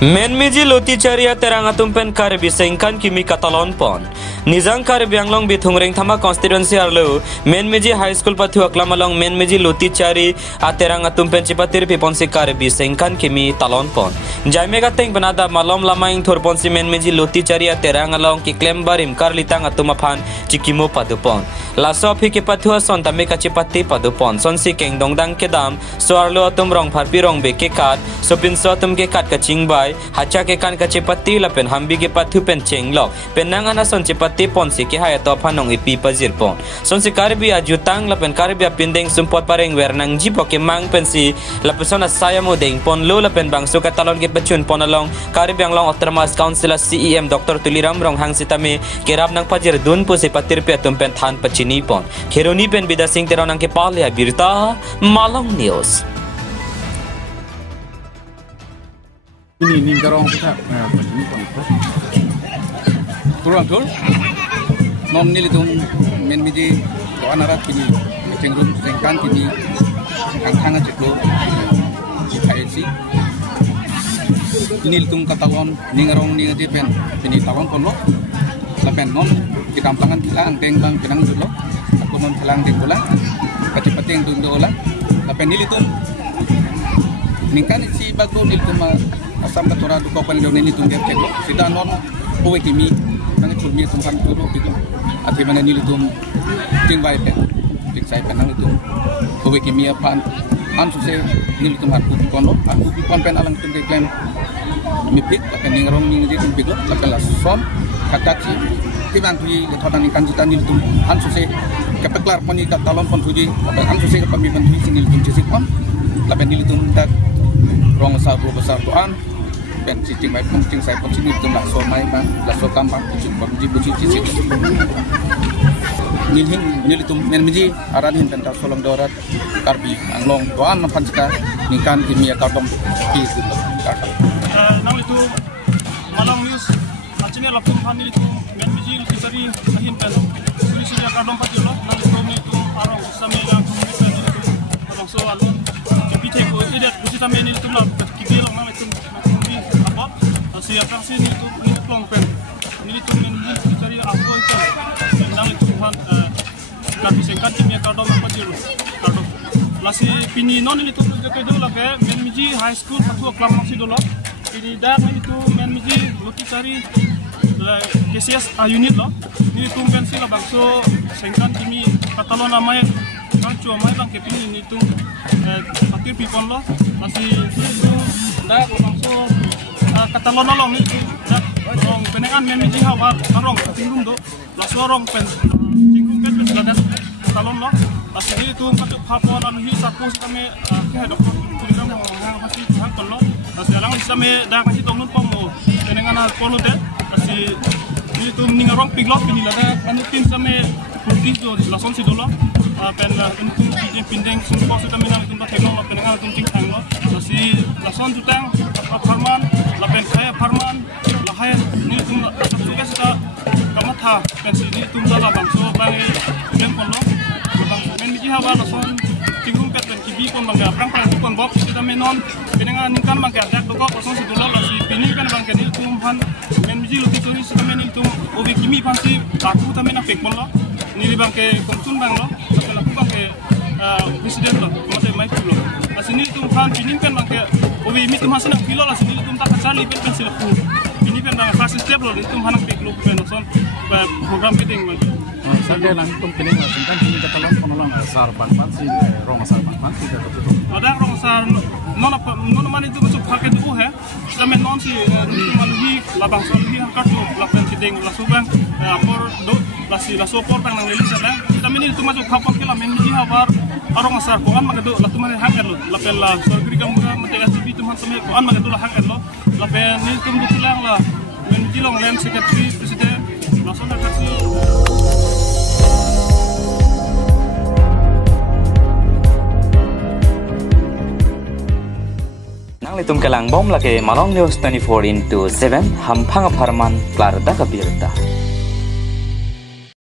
Men miji loti caria terang atumpen kare bisengkan kimi katalon pon. Nizang kare bianglong bithungreng thama constituency arlo. Men miji high school pathu aklamalong men miji loti cari aterang atumpen cipatir piponsi kare bisengkan kimi talon pon. Jaimega teng benada malom lamaing thorponsi men miji loti cari aterang along ki klembarim karlitang atumaphan cikimo padupon. Laso phi ke pathu son tame kacipati padupon. Sonsi keng dongdang kedam soarlo atum rong pharpi rong beke kat sopin so atum ke kat kaching hacha ke kan kacepati la pen hambi ke pathu pen chenglok penang ana son cepati pon si ke haya to phanong ipi pazir pon son si karbi ajutang la pen karbi pindeng sumpot pareng wernang jipo ke mang pen si la persona saya modeng pon lo la pen bang suka talon ke pechun pon along karbi ang long otermas councilor CEM Dr. Tuliram rong hang sitame kerap nang pajir dun pu se patir pe tum pen than pachini pon kheroni pen bida sing teronang ke pal ya birta Malang News. Ini garong kita turun tur nom nili tum men miji to anarat kini cengrum sengkan kini angkang jeklo IC ini tum katalon ningarong ningaje pen kini talon kono lapen nom di kampangan kita angteng bang pinang dulu aku non telang di bola kacipateng tum dola lapen nili tum ningkan si bago nili tum asam katora du kopan do nini tum cek lo sida non owe kimi nang chulmi tum kan turu bitu ati mana nili tum ting bai pe ting sai pen nang tum owe kimi apan an suse nili tum harpu kono harpu kon pen alang tum klaim mipik akan ningrong ningi tum bigo lakala som katachi tiban tui le thodan kan jitan nili tum an suse kepeklar poni ka talon pon tuji an suse ka pami pon tuji nili tum jisik pon lapen nili tum tak rong sa ro besar tuan pen cicing mai pun cicing sai pun sini tu nak so mai kan la so kampang cicing pun ji cicing nil tum men miji aran hin tenta solong dorat karbi anglong doan napan cika nikan kimia kartom pi tu nang itu Malang News acine lapun han itu men miji lu cari ahin pen solusinya kartom pati lo nang itu arong same yang bisa itu arong so alun kipite ko tidak kusi same ni itu lah kikil nang itu siapa sih itu plong pen ini tuh ini cari apa itu nang itu kan kami singkat kimia kardom apa jiru kardom lasi pini non ini tuh jaga dulu lah kayak men miji high school pathu kelas masih dulu ini dah itu men miji luki cari KCS unit loh ini tuh pensi lah bangso singkat kimi katalon namanya kan cuma main bang kepini ini tuh patir pipon loh masih itu dah bangso katalon nolong itu rong penengan men miji hawar arong tinggung do lasorong pen tinggung pen sudah katalon lo asli itu untuk hapon anu hi sapu kami ke dok tulisan yang pasti tuhan kollo asli lang same dah pasti tongun pomo penengan polo de asli itu ningarong piglok pinila da anu tin same putih do lason si dolo pen untuk pindeng semua sudah minang itu teknologi penengan tunting tang lo asli lason tutang farman lapen kaya farman lahaya ni tum juga sudah kamatha pensi ni tum dala bangso bangi ben kono bang men miji hawa lason tinggung pet ben kibi kon bangga prang kon bok kita menon penengan ningkan bangga dak doko lason sidula lasi pini kan bangga ni tum han men miji luti tuni sudah men tum obi kimi pansi aku tamena pek kono ni di bangke komsun bang lo kalau aku bangke presiden lo mate mai pulo asini tum han pini kan bangke obi mi tum hasan kilo lah sini tum tak kacali pen silaku ini pen bang fast step lo tum hanak pek lo pen son program kiting bang Sande lang tum kining lah tentang kini katalon penolong asar ban si rong asar ban si ada rong asar non man itu masuk pakai tu he sama non si manuhi labang solhi kartu lapen kiting lasubang apor do lasi lasopor bang nang lili sada kita ini itu masuk kapal kila men miji habar arong asar ko an magado la tumane hanger lo lapen la sorgri kam muga mate STV tuman sama ko an magado la hanger lo lapen ni tum dutulang la men miji long len secretary presiden lason taksi nang litum kelang bom lagi Malang News 24/7 hampang aparman klar da kabirta